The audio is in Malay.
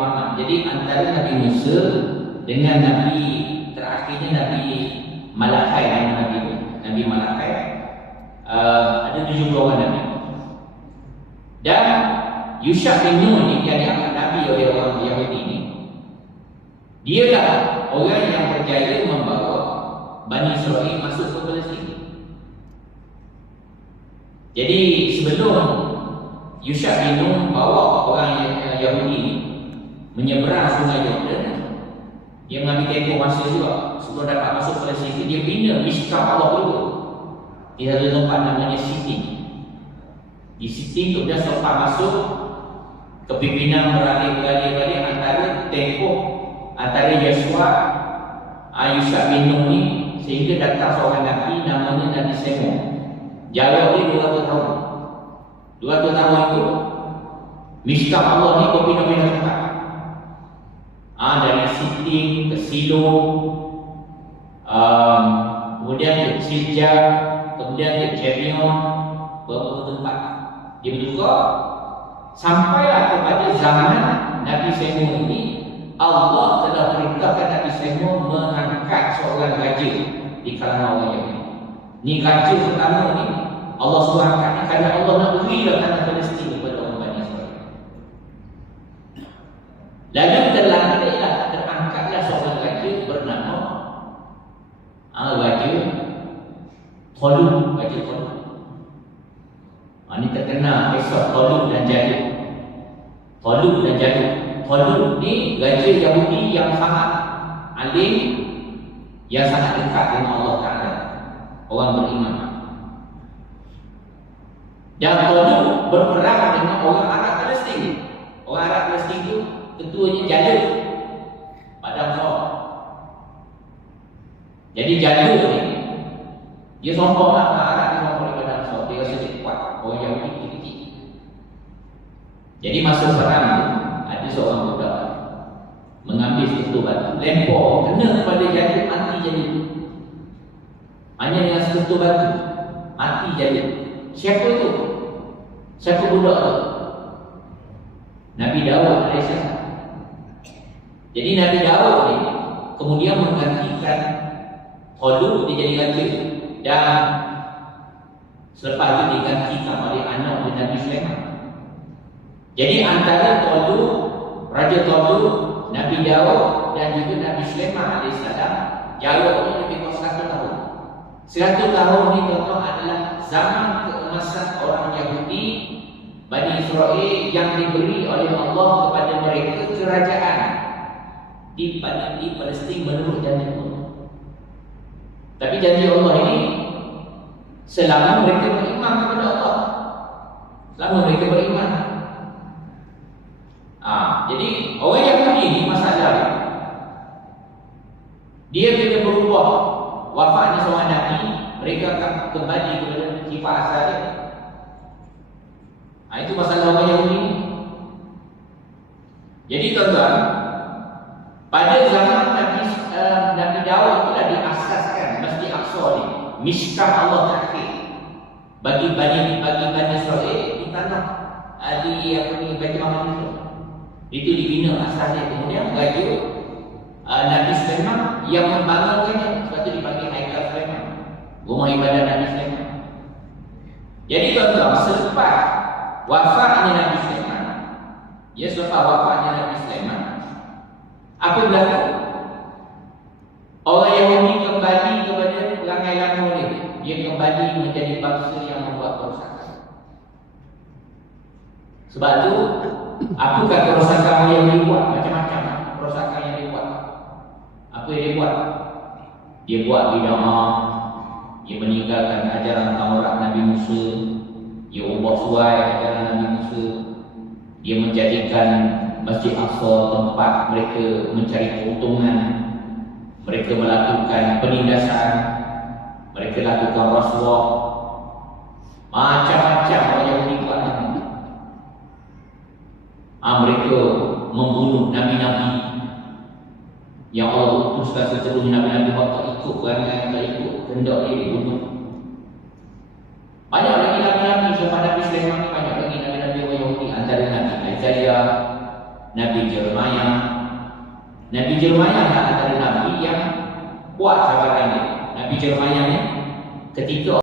Muhammad. Jadi antara Nabi Musa dengan Nabi terakhirnya Nabi Malakai, Nabi Malakai, ada 70 orang Nabi. Dan Yusha bin Nun ini yang diangkat Nabi oleh orang Yahudi ini, dialah orang yang berjaya membawa Bani Israel masuk ke Palestin. Jadi sebelum Yusha bin Nun bawa orang Yahudi ini menyeberang sungai Yordan, dia mengambil tempoh masa juga sebelum dapat masuk Palestin. Dia bina Mishkah Allah dulu di satu tempat namanya Sitin. Di Sitin tu dia selepas masuk kepimpinan beralih antara tempoh antara Yeshua Yusha bin Nun ni, sehingga datang seorang Nabi namanya Nabi Semo. Jarak dia 200 tahun. 200 tahun itu Mishkah Allah ni berpindah-pindah tempat. Dari Sitin ke Silo, kemudian ke Silja, kemudian ke Jebion, beberapa tempat. Dia bertukar sampailah kepada zaman Nabi Semo ini. Allah telah perintahkan Nabi Semo mengangkat seorang raja di kalangan orang Yahudi. Ni raja pertama ni Allah suruh angkat ni kerana Allah nak berilah tanah Palestin kepada orang Bani Israel. Lalu terangkatlah seorang raja bernama Raja Talut. Ini terkenal kisah Talut dan Jalut. Talut ni raja Yahudi yang sangat alim, yang sangat dekat dengan Allah Ta'ala, orang beriman. Dan Talut berperang dengan orang Arab Palestin. Orang Arab Palestin itu ketuanya Jalut pada Musa. Jadi Jalut ni dia sombong lah, orang Arab dia sombong daripada Musa. Dia rasa dia kuat, orang Yahudi kecil-kecil. Jadi masa perang tu ada seorang budak mengambil satu batu, lempar kena kepada Jalut, mati Jalut. Hanya dengan satu batu mati Jalut. Siapa itu? Siapa budak tu? Nabi Daud alaihissalam. Jadi Nabi Daud ni kemudian menggantikan Talut, dia jadi raja. Dan selepas itu digantikan oleh anak Nabi Sulaiman. Jadi antara Talut, Raja Talut, Nabi Daud dan juga Nabi Sulaiman alaihissalam, jaraknya lebih kurang 100 tahun. 100 tahun ni tuan-tuan adalah zaman keemasan orang Yahudi Bani Israel yang diberi oleh Allah kepada mereka kerajaan di Palestin menurut janji Allah. Tapi janji Allah ini selama mereka beriman kepada Allah, selama mereka beriman. Jadi orang Yahudi ini masalah dia bila berubah, wafatnya seorang Nabi, mereka akan kembali kepada sifat asal dia. Itu masalah orang Yahudi. Jadi tuan-tuan, pada zaman Nabi Daud itulah diasaskan Masjid Aqsa ni, Mishkah Allah terakhir bagi Bani Israel di tanah Baitul Maqdis. Itu dibina asasnya. Kemudian raja Nabi Sulaiman yang membangunkannya, sebab itu dipanggil Haikal Sulaiman, rumah ibadah Nabi Sulaiman. Jadi tuan-tuan, selepas wafatnya Nabi Sulaiman, apa berlaku? Orang Yahudi kembali kepada perangai lama dia. Dia kembali menjadi bangsa yang membuat kerosakan. Sebab itu, apakah kerosakan orang Yahudi buat? Macam-macam kerosakan yang dia buat. Apa yang dia buat? Dia buat bid'ah, dia meninggalkan ajaran Taurat Nabi Musa, dia ubah suai ajaran Nabi Musa, dia menjadikan Masjid Aqsa tempat mereka mencari keuntungan, mereka melakukan penindasan, mereka lakukan rasuah, macam-macam orang Yahudi buat. Mereka membunuh nabi-nabi yang Allah utuskan, seterusnya nabi-nabi tak ikut perangai, tak ikut kehendak dia, dibunuh. Banyak lagi nabi-nabi selepas Nabi Sulaiman ni, banyak lagi nabi-nabi orang Yahudi. Antara Nabi Isaiah, Nabi Jeremiah. Nabi Jeremiah adalah antara nabi yang kuat cabarannya. Nabi Jeremiah ni ketika